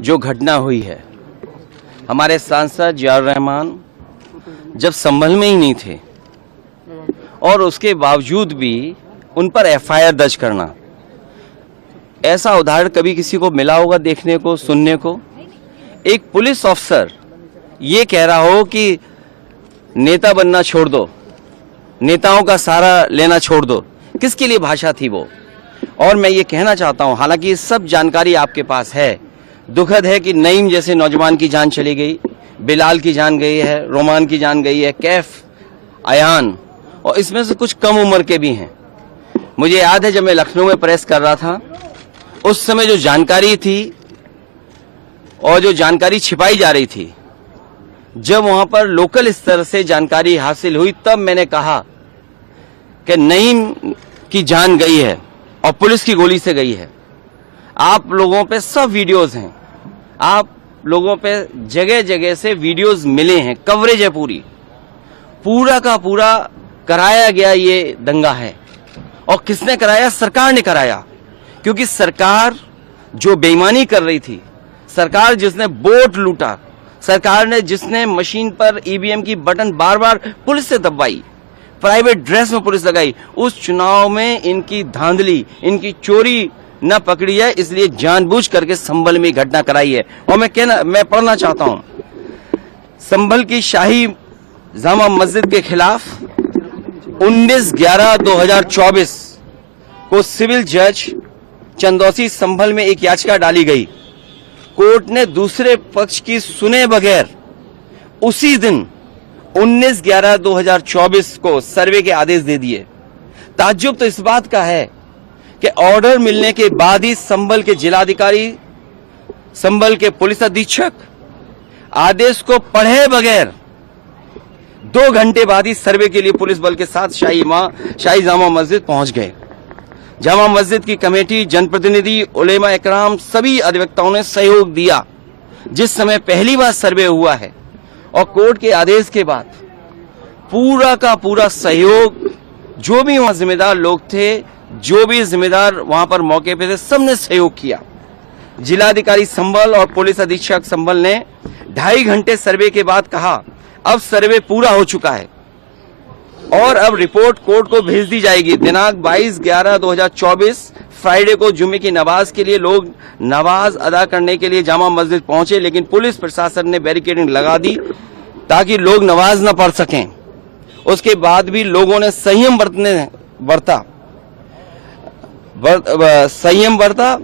जो घटना हुई है, हमारे सांसद जियाउर रहमान जब संभल में ही नहीं थे और उसके बावजूद भी उन पर एफआईआर दर्ज करना, ऐसा उदाहरण कभी किसी को मिला होगा देखने को, सुनने को? एक पुलिस ऑफिसर ये कह रहा हो कि नेता बनना छोड़ दो, नेताओं का सहारा लेना छोड़ दो, किसके लिए भाषा थी वो? और मैं ये कहना चाहता हूं, हालांकि ये सब जानकारी आपके पास है, दुखद है कि नईम जैसे नौजवान की जान चली गई, बिलाल की जान गई है, रोमान की जान गई है, कैफ, अयान, और इसमें से कुछ कम उम्र के भी हैं। मुझे याद है जब मैं लखनऊ में प्रेस कर रहा था, उस समय जो जानकारी थी और जो जानकारी छिपाई जा रही थी, जब वहां पर लोकल स्तर से जानकारी हासिल हुई, तब मैंने कहा कि नईम की जान गई है और पुलिस की गोली से गई है। आप लोगों पे सब वीडियोस हैं, आप लोगों पे जगह जगह से वीडियोस मिले हैं, कवरेज है, पूरा का पूरा कराया गया ये दंगा है। और किसने कराया? सरकार ने कराया, क्योंकि सरकार जो बेईमानी कर रही थी, सरकार जिसने वोट लूटा, सरकार ने जिसने मशीन पर ईवीएम की बटन बार बार पुलिस से दबाई, प्राइवेट ड्रेस में पुलिस लगाई, उस चुनाव में इनकी धांधली, इनकी चोरी न पकड़ी है, इसलिए जानबूझ करके संभल में घटना कराई है। और मैं पढ़ना चाहता हूं, संभल की शाही जामा मस्जिद के खिलाफ 19/11/2024 को सिविल जज चंदौसी संभल में एक याचिका डाली गई। कोर्ट ने दूसरे पक्ष की सुने बगैर उसी दिन 19/11/2024 को सर्वे के आदेश दे दिए। ताज्जुब तो इस बात का है कि ऑर्डर मिलने के बाद ही संभल के जिलाधिकारी, संभल के पुलिस अधीक्षक आदेश को पढ़े बगैर 2 घंटे बाद ही सर्वे के लिए पुलिस बल के साथ शाही जामा मस्जिद पहुंच गए। जामा मस्जिद की कमेटी, जनप्रतिनिधि, उलेमा इकराम, सभी अधिवक्ताओं ने सहयोग दिया। जिस समय पहली बार सर्वे हुआ है और कोर्ट के आदेश के बाद पूरा का पूरा सहयोग, जो भी वहां जिम्मेदार लोग थे, जो भी जिम्मेदार वहां पर मौके पे थे, सबने सहयोग किया। जिलाधिकारी संभल और पुलिस अधीक्षक संभल ने 2.5 घंटे सर्वे के बाद कहा, अब सर्वे पूरा हो चुका है और अब रिपोर्ट कोर्ट को भेज दी जाएगी। दिनांक 22/11/2024 फ्राइडे को जुम्मे की नमाज के लिए लोग नमाज अदा करने के लिए जामा मस्जिद पहुंचे, लेकिन पुलिस प्रशासन ने बैरिकेडिंग लगा दी ताकि लोग नमाज न पढ़ सकें। उसके बाद भी लोगों ने संयम बरता,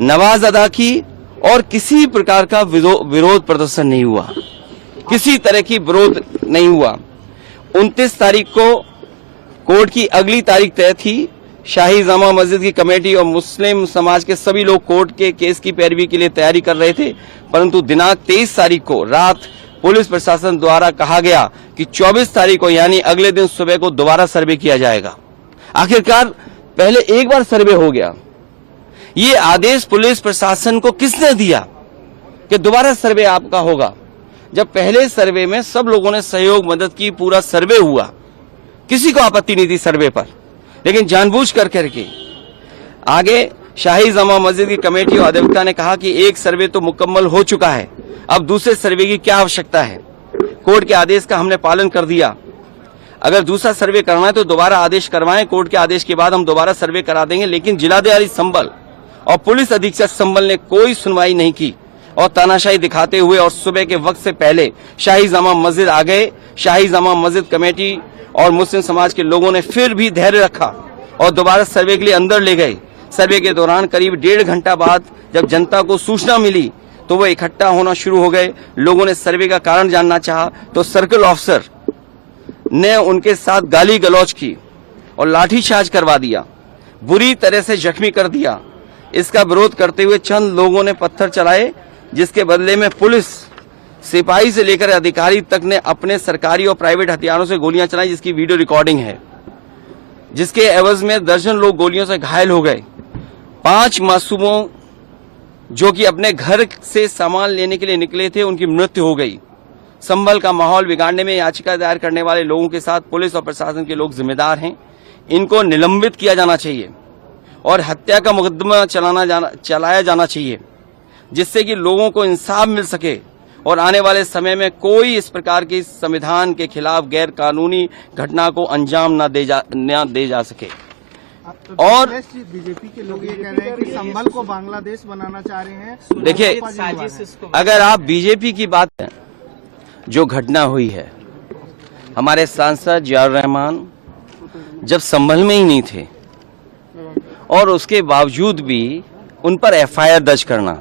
नमाज अदा की और किसी प्रकार का विरोध प्रदर्शन नहीं हुआ, किसी तरह की विरोध नहीं हुआ। 29 तारीख को कोर्ट की अगली तारीख तय थी। शाही जामा मस्जिद की कमेटी और मुस्लिम समाज के सभी लोग कोर्ट के केस की पैरवी के लिए तैयारी कर रहे थे, परंतु दिनांक 23 तारीख को रात पुलिस प्रशासन द्वारा कहा गया कि 24 तारीख को यानी अगले दिन सुबह को दोबारा सर्वे किया जाएगा। आखिरकार पहले एक बार सर्वे हो गया। ये आदेश पुलिस प्रशासन को किसने दिया कि दोबारा सर्वे आपका होगा, जब पहले सर्वे में सब लोगों ने सहयोग मदद की, पूरा सर्वे हुआ, किसी को आपत्ति नहीं थी सर्वे पर, लेकिन जानबूझ करके आगे शाही जामा मस्जिद की कमेटी और अधिवक्ता ने कहा कि एक सर्वे तो मुकम्मल हो चुका है, अब दूसरे सर्वे की क्या आवश्यकता है। कोर्ट के आदेश का हमने पालन कर दिया, अगर दूसरा सर्वे करना है तो दोबारा आदेश करवाएं, कोर्ट के आदेश के बाद हम दोबारा सर्वे करा देंगे। लेकिन जिलाधिकारी संभल और पुलिस अधीक्षक संभल ने कोई सुनवाई नहीं की और तानाशाही दिखाते हुए और सुबह के वक्त से पहले शाही जामा मस्जिद आ गए। शाही जामा मस्जिद कमेटी और मुस्लिम समाज के लोगों ने फिर भी धैर्य रखा और दोबारा सर्वे के लिए अंदर ले गए। सर्वे के दौरान करीब 1.5 घंटा बाद जब जनता को सूचना मिली तो वो इकट्ठा होना शुरू हो गए। लोगों ने सर्वे का कारण जानना चाहा तो सर्कल ऑफिसर ने उनके साथ गाली गलौज की और लाठीचार्ज करवा दिया, बुरी तरह से जख्मी कर दिया। इसका विरोध करते हुए चंद लोगों ने पत्थर चलाए, जिसके बदले में पुलिस सिपाही से लेकर अधिकारी तक ने अपने सरकारी और प्राइवेट हथियारों से गोलियां चलाई, जिसकी वीडियो रिकॉर्डिंग है, जिसके एवज में दर्जन लोग गोलियों से घायल हो गए। 5 मासूमों जो कि अपने घर से सामान लेने के लिए निकले थे, उनकी मृत्यु हो गई। संभल का माहौल बिगाड़ने में याचिका दायर करने वाले लोगों के साथ पुलिस और प्रशासन के लोग जिम्मेदार हैं। इनको निलंबित किया जाना चाहिए और हत्या का मुकदमा चलाया जाना चाहिए। जिससे कि लोगों को इंसाफ मिल सके और आने वाले समय में कोई इस प्रकार की संविधान के खिलाफ गैर कानूनी घटना को अंजाम न दे जा सके। और बीजेपी के लोग ये कह रहे हैं कि संभल को बांग्लादेश बनाना चाह रहे हैं। देखिए, अगर आप बीजेपी की बात करें, जो घटना हुई है, हमारे सांसद जियाउर रहमान जब संभल में ही नहीं थे और उसके बावजूद भी उन पर एफआईआर दर्ज करना,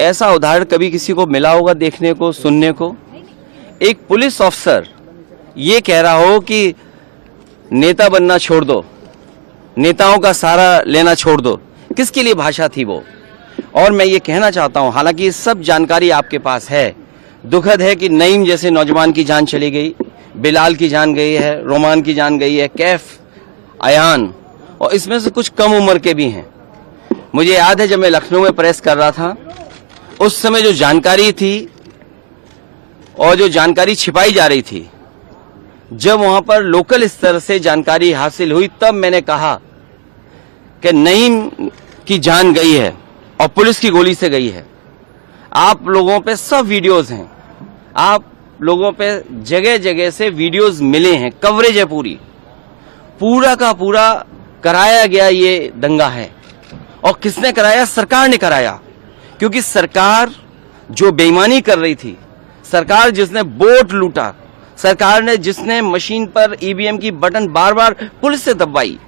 ऐसा उदाहरण कभी किसी को मिला होगा देखने को, सुनने को? एक पुलिस ऑफिसर ये कह रहा हो कि नेता बनना छोड़ दो, नेताओं का सहारा लेना छोड़ दो, किसके लिए भाषा थी वो? और मैं ये कहना चाहता हूं, हालांकि सब जानकारी आपके पास है, दुखद है कि नईम जैसे नौजवान की जान चली गई, बिलाल की जान गई है, रोमान की जान गई है, कैफ, अयान, और इसमें से कुछ कम उम्र के भी हैं। मुझे याद है जब मैं लखनऊ में प्रेस कर रहा था, उस समय जो जानकारी थी और जो जानकारी छिपाई जा रही थी, जब वहां पर लोकल स्तर से जानकारी हासिल हुई, तब मैंने कहा कि नईम की जान गई है और पुलिस की गोली से गई है। आप लोगों पे सब वीडियोस हैं, आप लोगों पे जगह जगह से वीडियोस मिले हैं, कवरेज है पूरा का पूरा कराया गया ये दंगा है। और किसने कराया? सरकार ने कराया, क्योंकि सरकार जो बेईमानी कर रही थी, सरकार जिसने वोट लूटा, सरकार ने जिसने मशीन पर ईवीएम की बटन बार बार पुलिस से दबाई,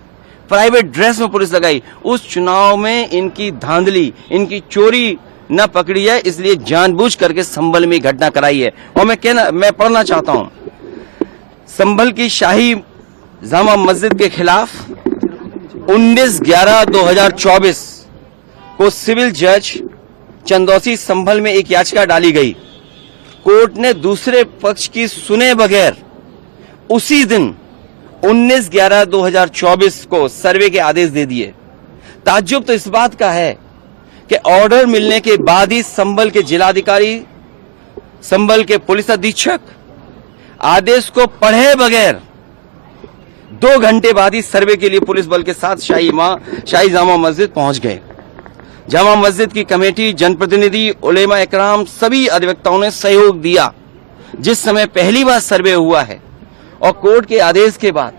प्राइवेट ड्रेस में पुलिस लगाई, उस चुनाव में इनकी धांधली, इनकी चोरी न पकड़ी है, इसलिए जानबूझ करके संभल में घटना कराई है। और मैं पढ़ना चाहता हूं, संभल की शाही जामा मस्जिद के खिलाफ 19/11/2024 को सिविल जज चंदौसी संभल में एक याचिका डाली गई। कोर्ट ने दूसरे पक्ष की सुने बगैर उसी दिन 19/11/2024 को सर्वे के आदेश दे दिए। ताज्जुब तो इस बात का है कि ऑर्डर मिलने के बाद ही संभल के जिलाधिकारी, संभल के पुलिस अधीक्षक आदेश को पढ़े बगैर 2 घंटे बाद ही सर्वे के लिए पुलिस बल के साथ शाही जामा मस्जिद पहुंच गए। जामा मस्जिद की कमेटी, जनप्रतिनिधि, उलेमा इकराम, सभी अधिवक्ताओं ने सहयोग दिया। जिस समय पहली बार सर्वे हुआ है और कोर्ट के आदेश के बाद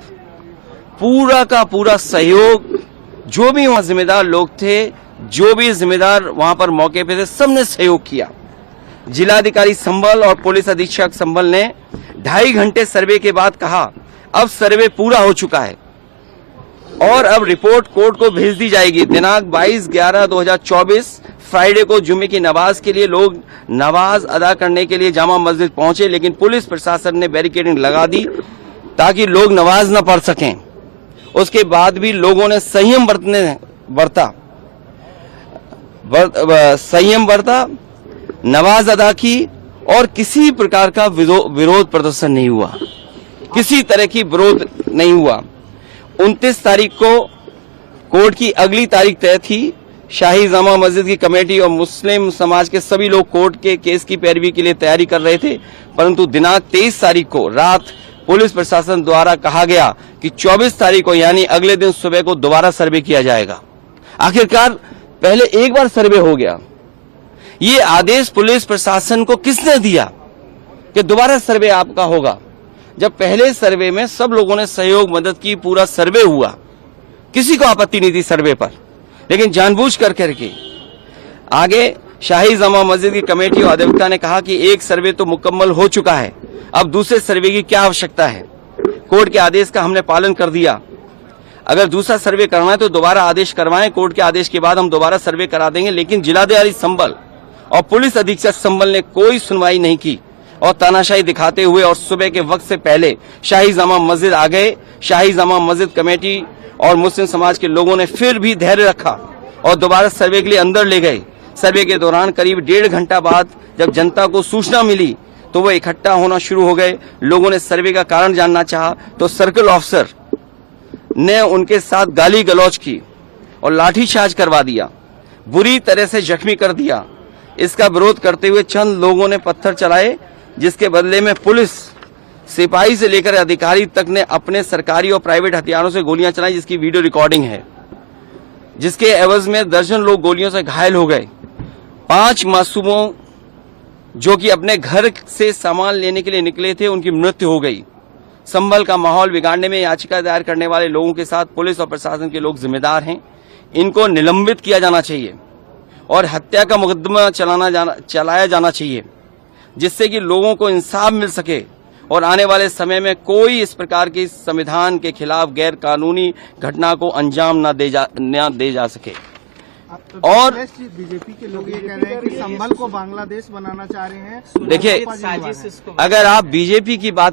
पूरा का पूरा सहयोग, जो भी वहां जिम्मेदार लोग थे, जो भी जिम्मेदार वहां पर मौके पे थे, सबने सहयोग किया। जिलाधिकारी संभल और पुलिस अधीक्षक संभल ने 2.5 घंटे सर्वे के बाद कहा, अब सर्वे पूरा हो चुका है और अब रिपोर्ट कोर्ट को भेज दी जाएगी। दिनांक 22/11/2024 फ्राइडे को जुम्मे की नमाज के लिए लोग नमाज अदा करने के लिए जामा मस्जिद पहुंचे, लेकिन पुलिस प्रशासन ने बैरिकेडिंग लगा दी ताकि लोग नमाज न पढ़ सकें। उसके बाद भी लोगों ने संयम बरता, नमाज अदा की और किसी प्रकार का विरोध प्रदर्शन नहीं हुआ, किसी तरह की विरोध नहीं हुआ। 29 तारीख को कोर्ट की अगली तारीख तय थी। शाही जामा मस्जिद की कमेटी और मुस्लिम समाज के सभी लोग कोर्ट के केस की पैरवी के लिए तैयारी कर रहे थे, परंतु दिनांक 23 तारीख को रात पुलिस प्रशासन द्वारा कहा गया कि 24 तारीख को यानी अगले दिन सुबह को दोबारा सर्वे किया जाएगा। आखिरकार पहले एक बार सर्वे हो गया, ये आदेश पुलिस प्रशासन को किसने दिया कि दोबारा सर्वे आपका होगा, जब पहले सर्वे में सब लोगों ने सहयोग मदद की, पूरा सर्वे हुआ, किसी को आपत्ति नहीं थी सर्वे पर, लेकिन जानबूझ करके आगे शाही जामा मस्जिद की कमेटी और अधिवक्ता ने कहा कि एक सर्वे तो मुकम्मल हो चुका है, अब दूसरे सर्वे की क्या आवश्यकता है। कोर्ट के आदेश का हमने पालन कर दिया, अगर दूसरा सर्वे करना है तो दोबारा आदेश करवाएं, कोर्ट के आदेश के बाद हम दोबारा सर्वे करा देंगे। लेकिन जिलाधिकारी संभल और पुलिस अधीक्षक संभल ने कोई सुनवाई नहीं की और तानाशाही दिखाते हुए और सुबह के वक्त से पहले शाही जामा मस्जिद आ गए। शाही जामा मस्जिद कमेटी और मुस्लिम समाज के लोगों ने फिर भी धैर्य रखा और दोबारा सर्वे के लिए अंदर ले गए। सर्वे के दौरान करीब 1.5 घंटा बाद जब जनता को सूचना मिली तो वो इकट्ठा होना शुरू हो गए। लोगों ने सर्वे का कारण जानना चाहा तो सर्कल ऑफिसर ने उनके साथ गाली गलौज की और लाठीचार्ज करवा दिया, बुरी तरह से जख्मी कर दिया। इसका विरोध करते हुए चंद लोगों ने पत्थर चलाए, जिसके बदले में पुलिस, सिपाही से लेकर अधिकारी तक ने अपने सरकारी और प्राइवेट हथियारों से गोलियां चलाई, जिसकी वीडियो रिकॉर्डिंग है, जिसके एवज में दर्जन लोग गोलियों से घायल हो गए। 5 मासूमों जो कि अपने घर से सामान लेने के लिए निकले थे, उनकी मृत्यु हो गई। संभल का माहौल बिगाड़ने में याचिका दायर करने वाले लोगों के साथ पुलिस और प्रशासन के लोग जिम्मेदार हैं। इनको निलंबित किया जाना चाहिए और हत्या का मुकदमा चलाया जाना चाहिए, जिससे कि लोगों को इंसाफ मिल सके और आने वाले समय में कोई इस प्रकार की संविधान के खिलाफ गैर कानूनी घटना को अंजाम न दे जा सके। और बीजेपी के लोग ये कह रहे हैं कि संभल को बांग्लादेश बनाना चाह रहे हैं। देखिए, अगर आप बीजेपी की बात